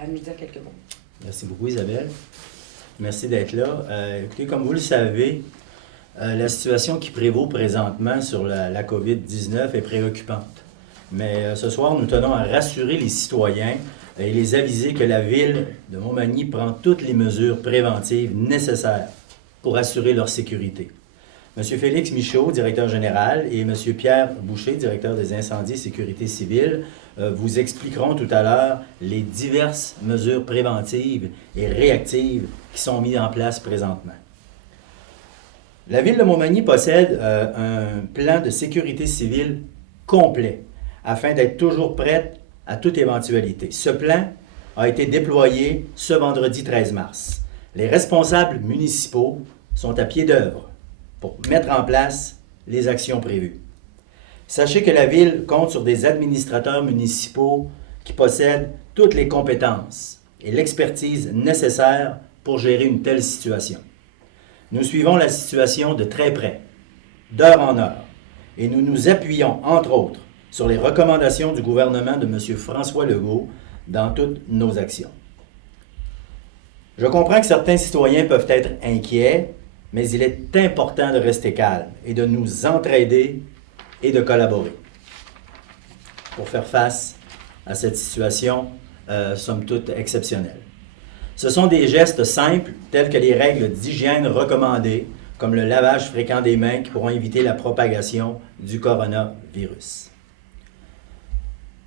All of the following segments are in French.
à nous dire quelques mots. Merci beaucoup, Isabelle. Merci d'être là. Écoutez, comme vous le savez, la situation qui prévaut présentement sur la COVID-19 est préoccupante. Mais ce soir, nous tenons à rassurer les citoyens et les aviser que la Ville de Montmagny prend toutes les mesures préventives nécessaires pour assurer leur sécurité. M. Félix Michaud, directeur général, et M. Pierre Boucher, directeur des incendies et sécurité civile, vous expliqueront tout à l'heure les diverses mesures préventives et réactives qui sont mises en place présentement. La Ville de Montmagny possède un plan de sécurité civile complet afin d'être toujours prête à toute éventualité. Ce plan a été déployé ce vendredi 13 mars. Les responsables municipaux sont à pied d'œuvre pour mettre en place les actions prévues. Sachez que la Ville compte sur des administrateurs municipaux qui possèdent toutes les compétences et l'expertise nécessaires pour gérer une telle situation. Nous suivons la situation de très près, d'heure en heure, et nous nous appuyons, entre autres, sur les recommandations du gouvernement de M. François Legault dans toutes nos actions. Je comprends que certains citoyens peuvent être inquiets, mais il est important de rester calme et de nous entraider et de collaborer pour faire face à cette situation, somme toute, exceptionnelle. Ce sont des gestes simples, tels que les règles d'hygiène recommandées, comme le lavage fréquent des mains, qui pourront éviter la propagation du coronavirus.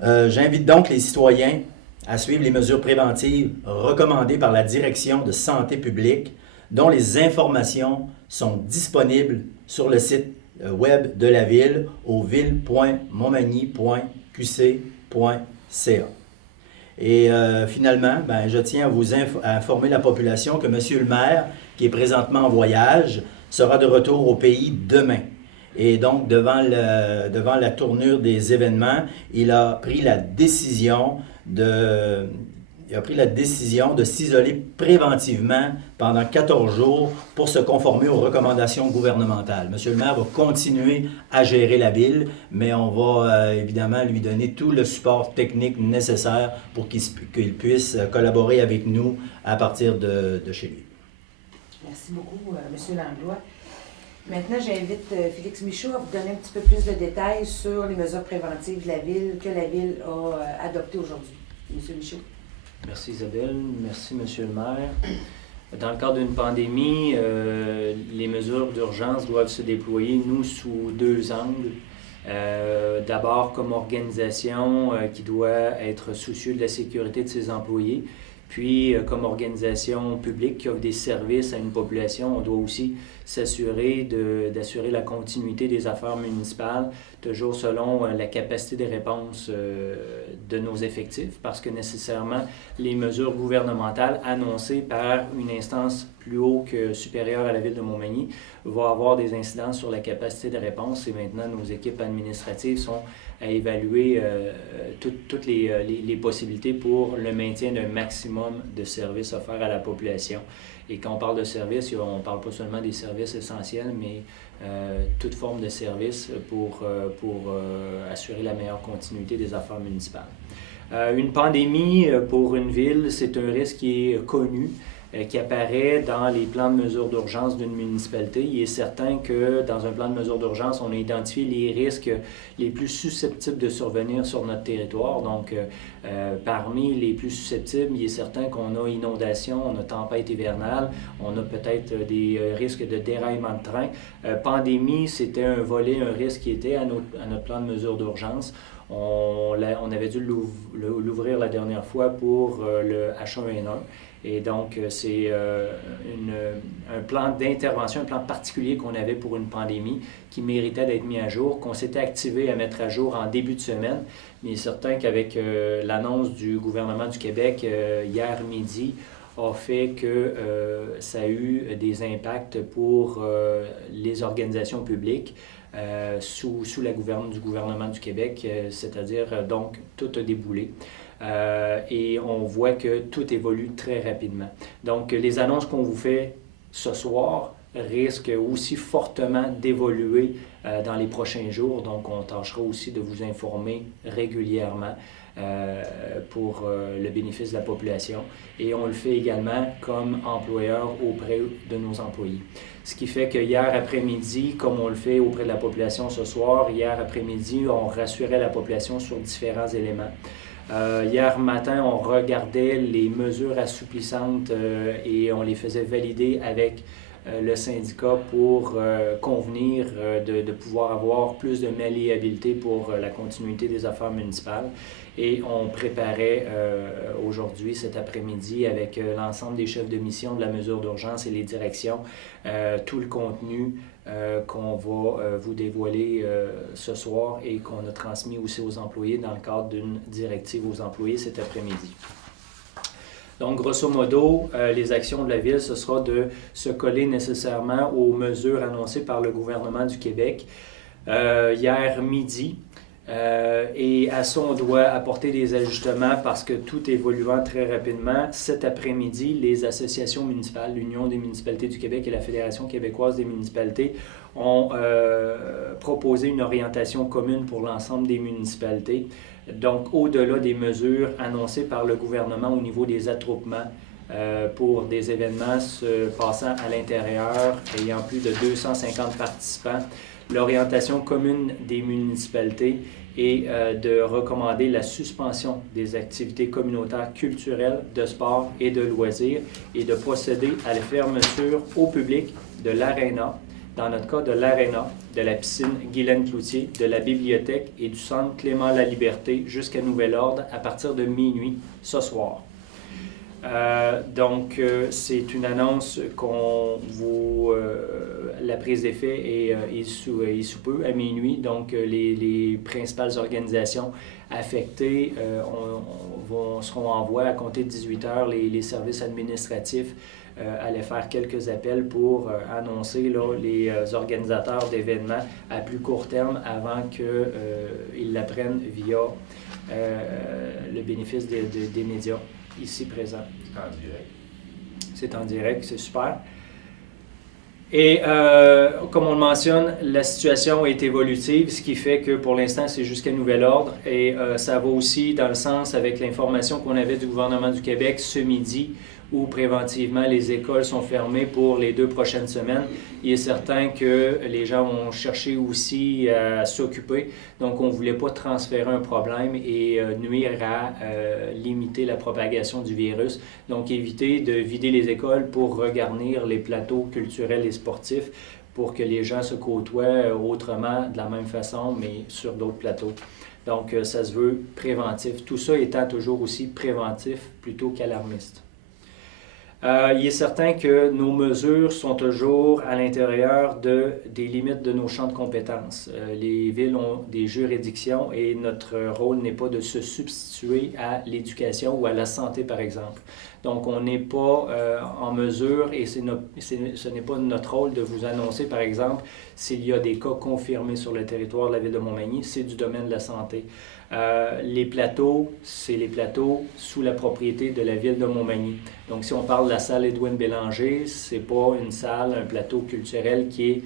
J'invite donc les citoyens à suivre les mesures préventives recommandées par la Direction de santé publique, dont les informations sont disponibles sur le site web de la Ville au ville.montmagny.qc.ca. Et finalement, je tiens à vous informer la population que M. le maire, qui est présentement en voyage, sera de retour au pays demain. Et donc, devant la tournure des événements, il a pris la décision de s'isoler préventivement pendant 14 jours pour se conformer aux recommandations gouvernementales. Monsieur le maire va continuer à gérer la ville, mais on va évidemment lui donner tout le support technique nécessaire pour qu'il puisse collaborer avec nous à partir de chez lui. Merci beaucoup, Monsieur Langlois. Maintenant, j'invite Félix Michaud à vous donner un petit peu plus de détails sur les mesures préventives de la Ville que la Ville a adoptées aujourd'hui. Monsieur Michaud. Merci Isabelle, merci Monsieur le maire. Dans le cadre d'une pandémie, les mesures d'urgence doivent se déployer, nous, sous deux angles. D'abord, comme organisation qui doit être soucieux de la sécurité de ses employés, puis comme organisation publique qui offre des services à une population, on doit aussi s'assurer d'assurer la continuité des affaires municipales, toujours selon la capacité de réponse de nos effectifs, parce que nécessairement, les mesures gouvernementales annoncées par une instance plus haut que supérieure à la Ville de Montmagny vont avoir des incidences sur la capacité de réponse, et maintenant nos équipes administratives sont à évaluer toutes les possibilités pour le maintien d'un maximum de services offerts à la population. Et quand on parle de services, on ne parle pas seulement des services essentiels, mais toute forme de service pour assurer la meilleure continuité des affaires municipales. Une pandémie pour une ville, c'est un risque qui est connu, qui apparaît dans les plans de mesures d'urgence d'une municipalité. Il est certain que dans un plan de mesures d'urgence, on a identifié les risques les plus susceptibles de survenir sur notre territoire. Donc, parmi les plus susceptibles, il est certain qu'on a inondation, on a tempête hivernale, on a peut-être des risques de déraillement de train. Pandémie, c'était un volet, un risque qui était à notre plan de mesures d'urgence. On avait dû l'ouvrir la dernière fois pour le H1N1. Et donc, c'est un plan d'intervention, un plan particulier qu'on avait pour une pandémie qui méritait d'être mis à jour, qu'on s'était activé à mettre à jour en début de semaine. Mais il est certain qu'avec l'annonce du gouvernement du Québec hier midi, a fait que ça a eu des impacts pour les organisations publiques sous la gouverne du gouvernement du Québec, c'est-à-dire donc tout a déboulé. Et on voit que tout évolue très rapidement. Donc, les annonces qu'on vous fait ce soir risquent aussi fortement d'évoluer dans les prochains jours. Donc, on tâchera aussi de vous informer régulièrement pour le bénéfice de la population. Et on le fait également comme employeur auprès de nos employés. Ce qui fait que hier après-midi, comme on le fait auprès de la population ce soir, hier après-midi, on rassurait la population sur différents éléments. Hier matin, on regardait les mesures assouplissantes et on les faisait valider avec le syndicat pour convenir de pouvoir avoir plus de malléabilité pour la continuité des affaires municipales. Et on préparait aujourd'hui, cet après-midi, avec l'ensemble des chefs de mission de la mesure d'urgence et les directions, tout le contenu qu'on va vous dévoiler ce soir et qu'on a transmis aussi aux employés dans le cadre d'une directive aux employés cet après-midi. Donc, grosso modo, les actions de la Ville, ce sera de se coller nécessairement aux mesures annoncées par le gouvernement du Québec hier midi. Et à ça, on doit apporter des ajustements parce que tout évoluant très rapidement. Cet après-midi, les associations municipales, l'Union des municipalités du Québec et la Fédération québécoise des municipalités ont proposé une orientation commune pour l'ensemble des municipalités. Donc, au-delà des mesures annoncées par le gouvernement au niveau des attroupements pour des événements se passant à l'intérieur, ayant plus de 250 participants, l'orientation commune des municipalités est de recommander la suspension des activités communautaires culturelles, de sport et de loisirs et de procéder à la fermeture au public de l'aréna, dans notre cas de l'aréna, de la piscine Guylaine Cloutier, de la bibliothèque et du centre Clément-Laliberté jusqu'à nouvel ordre à partir de minuit ce soir. Donc, c'est une annonce qu'on vous... la prise d'effet est sous peu, à minuit. Donc, les principales organisations affectées seront en voie à compter de 18 heures. Les services administratifs allaient faire quelques appels pour annoncer là, les organisateurs d'événements à plus court terme avant qu'ils l'apprennent via le bénéfice des médias ici présents. C'est en direct. C'est en direct, c'est super. Et comme on le mentionne, la situation est évolutive, ce qui fait que pour l'instant, c'est jusqu'à nouvel ordre. Et ça va aussi dans le sens avec l'information qu'on avait du gouvernement du Québec ce midi, où préventivement les écoles sont fermées pour les 2 prochaines semaines. Il est certain que les gens vont chercher aussi à s'occuper. Donc, on ne voulait pas transférer un problème et nuire à limiter la propagation du virus. Donc, éviter de vider les écoles pour regarnir les plateaux culturels et sportifs pour que les gens se côtoient autrement, de la même façon, mais sur d'autres plateaux. Donc, ça se veut préventif. Tout ça étant toujours aussi préventif plutôt qu'alarmiste. Il est certain que nos mesures sont toujours à l'intérieur des limites de nos champs de compétences. Les villes ont des juridictions et notre rôle n'est pas de se substituer à l'éducation ou à la santé, par exemple. Donc, on n'est pas en mesure, et ce n'est pas notre rôle de vous annoncer, par exemple, s'il y a des cas confirmés sur le territoire de la ville de Montmagny, c'est du domaine de la santé. Les plateaux, c'est les plateaux sous la propriété de la ville de Montmagny. Donc, si on parle de la salle Édouine Bélanger, c'est pas une salle, un plateau culturel qui est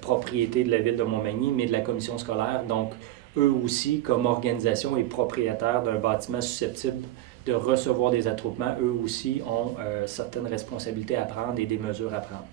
propriété de la ville de Montmagny, mais de la commission scolaire. Donc, eux aussi, comme organisation et propriétaires d'un bâtiment susceptible de recevoir des attroupements, eux aussi ont certaines responsabilités à prendre et des mesures à prendre.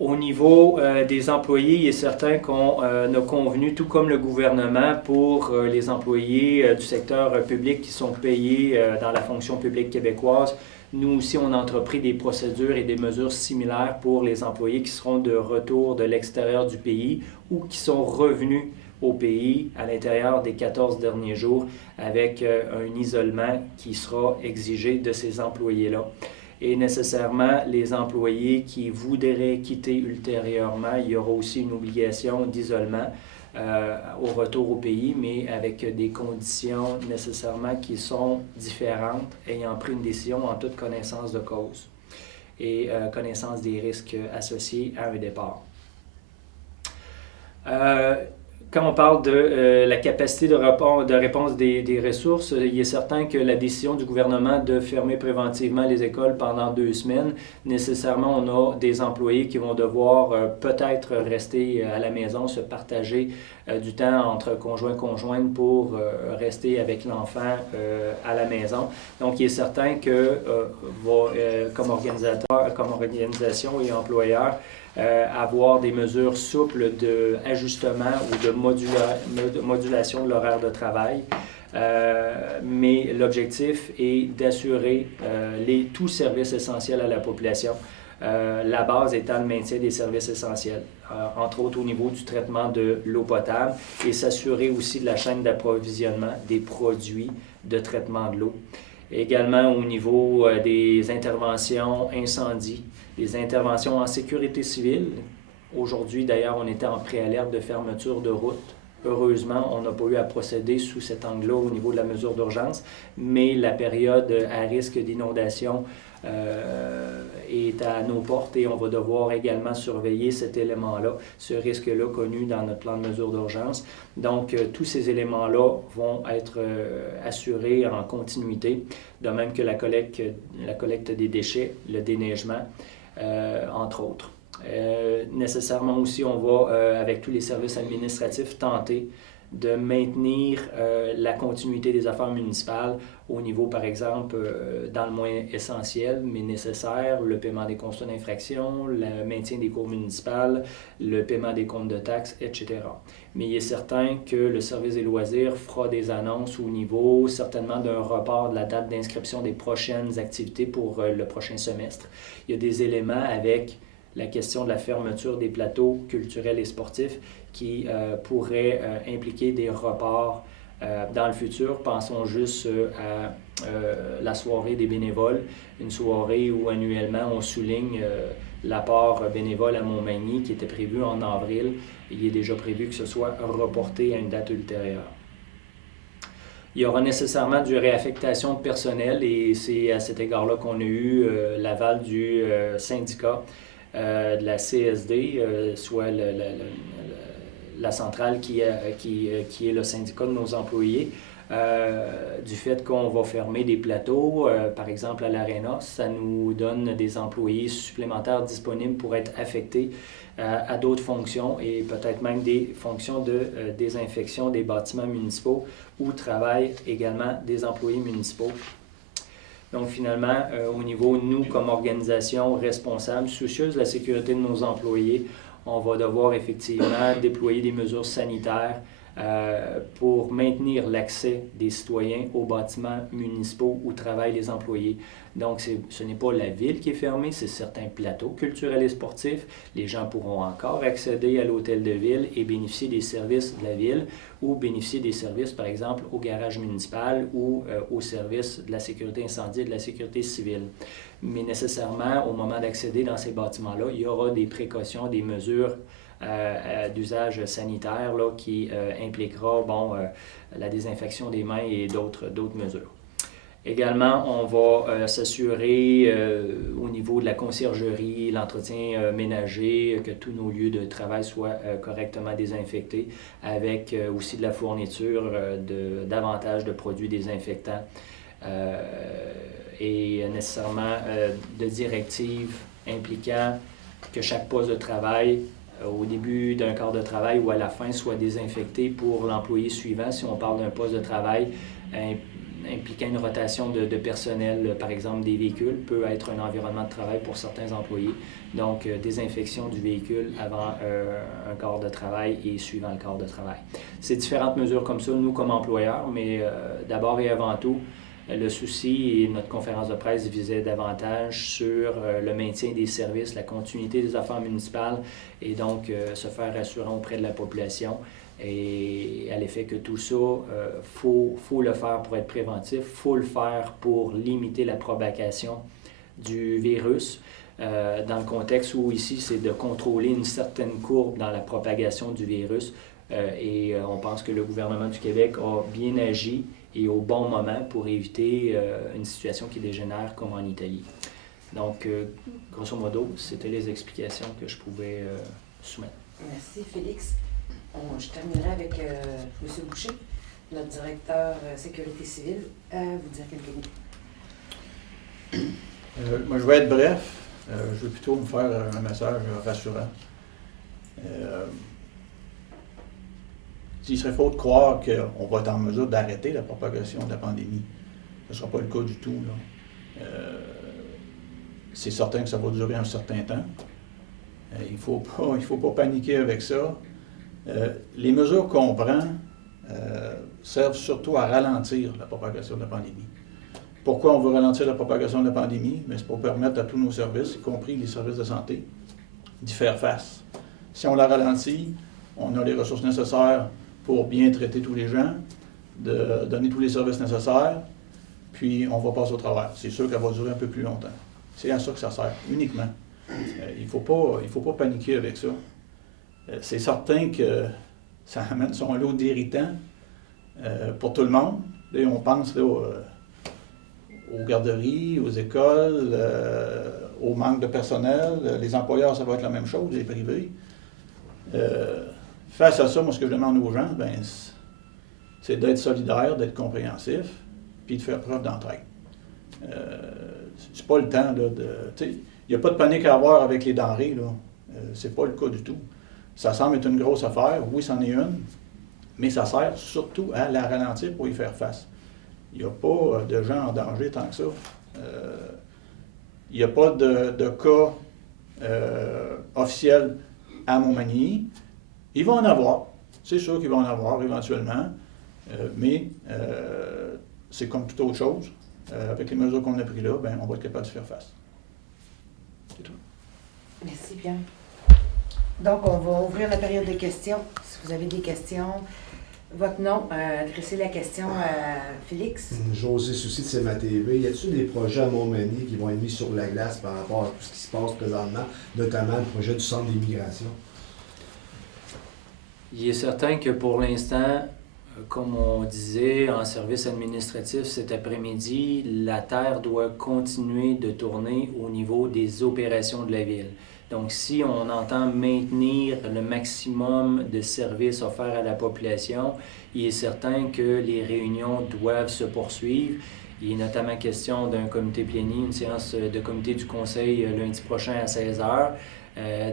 Au niveau des employés, il est certain qu'on a convenu, tout comme le gouvernement, pour les employés du secteur public qui sont payés dans la fonction publique québécoise. Nous aussi, on a entrepris des procédures et des mesures similaires pour les employés qui seront de retour de l'extérieur du pays ou qui sont revenus au pays à l'intérieur des 14 derniers jours avec un isolement qui sera exigé de ces employés-là. Et nécessairement, les employés qui voudraient quitter ultérieurement, il y aura aussi une obligation d'isolement au retour au pays, mais avec des conditions nécessairement qui sont différentes, ayant pris une décision en toute connaissance de cause et connaissance des risques associés à un départ. Quand on parle de la capacité de réponse des ressources, il est certain que la décision du gouvernement de fermer préventivement les écoles pendant 2 semaines, nécessairement, on a des employés qui vont devoir peut-être rester à la maison, se partager du temps entre conjoints-conjointes pour rester avec l'enfant à la maison. Donc, il est certain que comme organisation et employeur, avoir des mesures souples d'ajustement ou de modulation de l'horaire de travail. Mais l'objectif est d'assurer tous services essentiels à la population. La base étant le maintien des services essentiels, entre autres au niveau du traitement de l'eau potable et s'assurer aussi de la chaîne d'approvisionnement des produits de traitement de l'eau. Également au niveau des interventions incendie, des interventions en sécurité civile. Aujourd'hui, d'ailleurs, on était en préalerte de fermeture de route. Heureusement, on n'a pas eu à procéder sous cet angle-là au niveau de la mesure d'urgence, mais la période à risque d'inondation est à nos portes et on va devoir également surveiller cet élément-là, ce risque-là connu dans notre plan de mesure d'urgence. Donc, tous ces éléments-là vont être assurés en continuité, de même que la collecte des déchets, le déneigement, entre autres. Nécessairement aussi, on va, avec tous les services administratifs, tenter de maintenir la continuité des affaires municipales au niveau, par exemple, dans le moins essentiel, mais nécessaire, le paiement des constats d'infraction, le maintien des cours municipales, le paiement des comptes de taxes, etc. Mais il est certain que le service des loisirs fera des annonces au niveau, certainement, d'un report de la date d'inscription des prochaines activités pour le prochain semestre. Il y a des éléments avec la question de la fermeture des plateaux culturels et sportifs qui pourrait impliquer des reports dans le futur. Pensons juste à la soirée des bénévoles, une soirée où annuellement on souligne l'apport bénévole à Montmagny qui était prévu en avril. Il est déjà prévu que ce soit reporté à une date ultérieure. Il y aura nécessairement du réaffectation de personnel et c'est à cet égard-là qu'on a eu l'aval du syndicat de la CSD, soit la centrale qui est le syndicat de nos employés, du fait qu'on va fermer des plateaux, par exemple à l'Arena, ça nous donne des employés supplémentaires disponibles pour être affectés à d'autres fonctions et peut-être même des fonctions de désinfection des bâtiments municipaux où travaillent également des employés municipaux. Donc finalement, au niveau, nous, comme organisation responsable, soucieuse de la sécurité de nos employés, on va devoir effectivement déployer des mesures sanitaires pour maintenir l'accès des citoyens aux bâtiments municipaux où travaillent les employés. Donc, ce n'est pas la ville qui est fermée, c'est certains plateaux culturels et sportifs. Les gens pourront encore accéder à l'hôtel de ville et bénéficier des services de la ville ou bénéficier des services, par exemple, au garage municipal ou au service de la sécurité incendie et de la sécurité civile. Mais nécessairement, au moment d'accéder dans ces bâtiments-là, il y aura des précautions, des mesures d'usage sanitaire là, qui impliquera la désinfection des mains et d'autres mesures. Également, on va s'assurer au niveau de la conciergerie, l'entretien ménager, que tous nos lieux de travail soient correctement désinfectés, avec aussi de la fourniture davantage de produits désinfectants et nécessairement de directives impliquant que chaque poste de travail au début d'un quart de travail ou à la fin soit désinfecté pour l'employé suivant. Si on parle d'un poste de travail impliquant une rotation de personnel, par exemple des véhicules, peut être un environnement de travail pour certains employés. Donc, désinfection du véhicule avant un quart de travail et suivant le quart de travail. C'est différentes mesures comme ça, nous comme employeurs, mais d'abord et avant tout, le souci et notre conférence de presse visait davantage sur le maintien des services, la continuité des affaires municipales et donc se faire rassurer auprès de la population. Et à l'effet que tout ça, faut le faire pour être préventif, faut le faire pour limiter la propagation du virus. Dans le contexte où ici, c'est de contrôler une certaine courbe dans la propagation du virus. Et on pense que le gouvernement du Québec a bien agi et au bon moment pour éviter une situation qui dégénère comme en Italie. Donc, grosso modo, c'était les explications que je pouvais soumettre. Merci, Félix. Je terminerai avec M. Boucher, notre directeur sécurité civile, vous dire quelques mots. Moi, je vais être bref. Je vais plutôt me faire un message rassurant. Il serait faux de croire qu'on va être en mesure d'arrêter la propagation de la pandémie. Ce ne sera pas le cas du tout, là. C'est certain que ça va durer un certain temps. Il faut pas paniquer avec ça. Les mesures qu'on prend servent surtout à ralentir la propagation de la pandémie. Pourquoi on veut ralentir la propagation de la pandémie? C'est pour permettre à tous nos services, y compris les services de santé, d'y faire face. Si on la ralentit, on a les ressources nécessaires pour bien traiter tous les gens, de donner tous les services nécessaires, puis on va passer au travers. C'est sûr qu'elle va durer un peu plus longtemps. C'est à ça que ça sert, uniquement. Il faut pas paniquer avec ça. C'est certain que ça amène son lot d'irritants pour tout le monde. Là, on pense là, aux garderies, aux écoles, au manque de personnel. Les employeurs, ça va être la même chose, les privés. Face à ça, moi, ce que je demande aux gens, c'est d'être solidaire, d'être compréhensif, puis de faire preuve d'entraide. C'est pas le temps, là, il n'y a pas de panique à avoir avec les denrées, là. C'est pas le cas du tout. Ça semble être une grosse affaire, oui, c'en est une, mais ça sert surtout à la ralentir pour y faire face. Il n'y a pas de gens en danger tant que ça. Il n'y a pas de cas officiels à Montmagny. Il va en avoir. C'est sûr qu'il va en avoir éventuellement. Mais c'est comme toute autre chose. Avec les mesures qu'on a prises là, on va être capable de faire face. C'est tout. Merci, Pierre. Donc, on va ouvrir la période de questions. Si vous avez des questions, votre nom, adressez la question à Félix. José Soucy de CMA TV. Y a-t-il des projets à Montmagny qui vont être mis sur la glace par rapport à tout ce qui se passe présentement, notamment le projet du centre d'immigration? Il est certain que pour l'instant, comme on disait en service administratif cet après-midi, la Terre doit continuer de tourner au niveau des opérations de la ville. Donc, si on entend maintenir le maximum de services offerts à la population, il est certain que les réunions doivent se poursuivre. Il est notamment question d'un comité plénier, une séance de comité du conseil lundi prochain à 16h.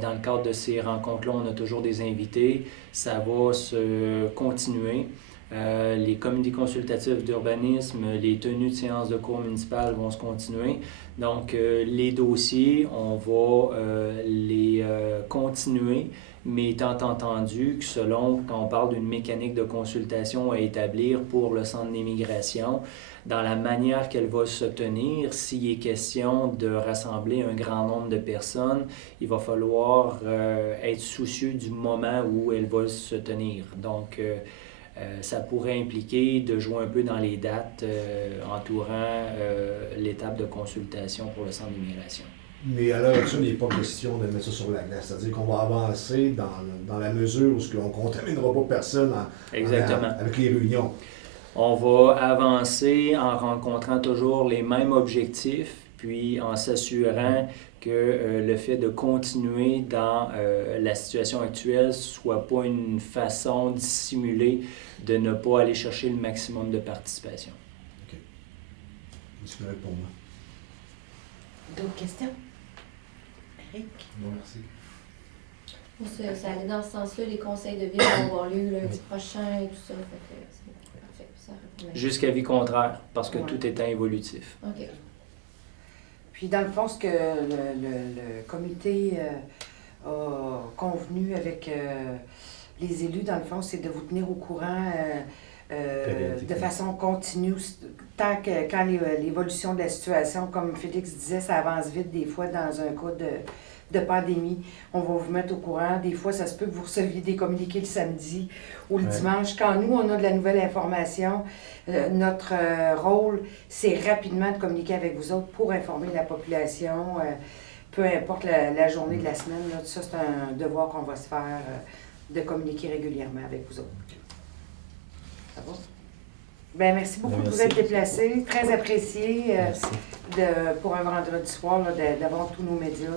Dans le cadre de ces rencontres-là, on a toujours des invités. Ça va se continuer. Les comités consultatifs d'urbanisme, les tenues de séances de cours municipales vont se continuer. Donc, les dossiers, on va les continuer, mais étant entendu que selon, quand on parle d'une mécanique de consultation à établir pour le centre d'immigration, dans la manière qu'elle va se tenir, s'il est question de rassembler un grand nombre de personnes, il va falloir être soucieux du moment où elle va se tenir. Donc, ça pourrait impliquer de jouer un peu dans les dates entourant l'étape de consultation pour le centre d'immigration. Mais à l'heure actuelle, il n'est pas question de mettre ça sur la glace. C'est-à-dire qu'on va avancer dans la mesure où on ne contaminera pas personne avec les réunions. On va avancer en rencontrant toujours les mêmes objectifs, puis en s'assurant que le fait de continuer dans la situation actuelle ne soit pas une façon dissimulée de ne pas aller chercher le maximum de participation. OK. C'est correct pour moi. D'autres questions? Eric? Non, merci. Ça allait dans ce sens-là, les conseils de ville vont avoir lieu lundi prochain et tout ça. Fait que c'est parfait. Ça répond. Jusqu'à avis contraire, parce que tout étant évolutif. OK. Puis, dans le fond, ce que le comité a convenu avec les élus, dans le fond, c'est de vous tenir au courant de façon continue, tant que quand l'évolution de la situation, comme Félix disait, ça avance vite des fois dans un cas de pandémie. On va vous mettre au courant. Des fois, ça se peut que vous receviez des communiqués le samedi ou le dimanche. Quand nous, on a de la nouvelle information, notre rôle, c'est rapidement de communiquer avec vous autres pour informer la population, peu importe la journée de la semaine. Là, ça, c'est un devoir qu'on va se faire, de communiquer régulièrement avec vous autres. Ça va? Bien, merci beaucoup de vous être déplacés. Très apprécié pour un vendredi soir là, d'avoir tous nos médias.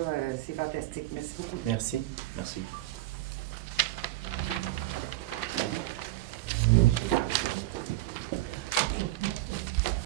C'est fantastique. Merci beaucoup. Merci. Merci. Merci.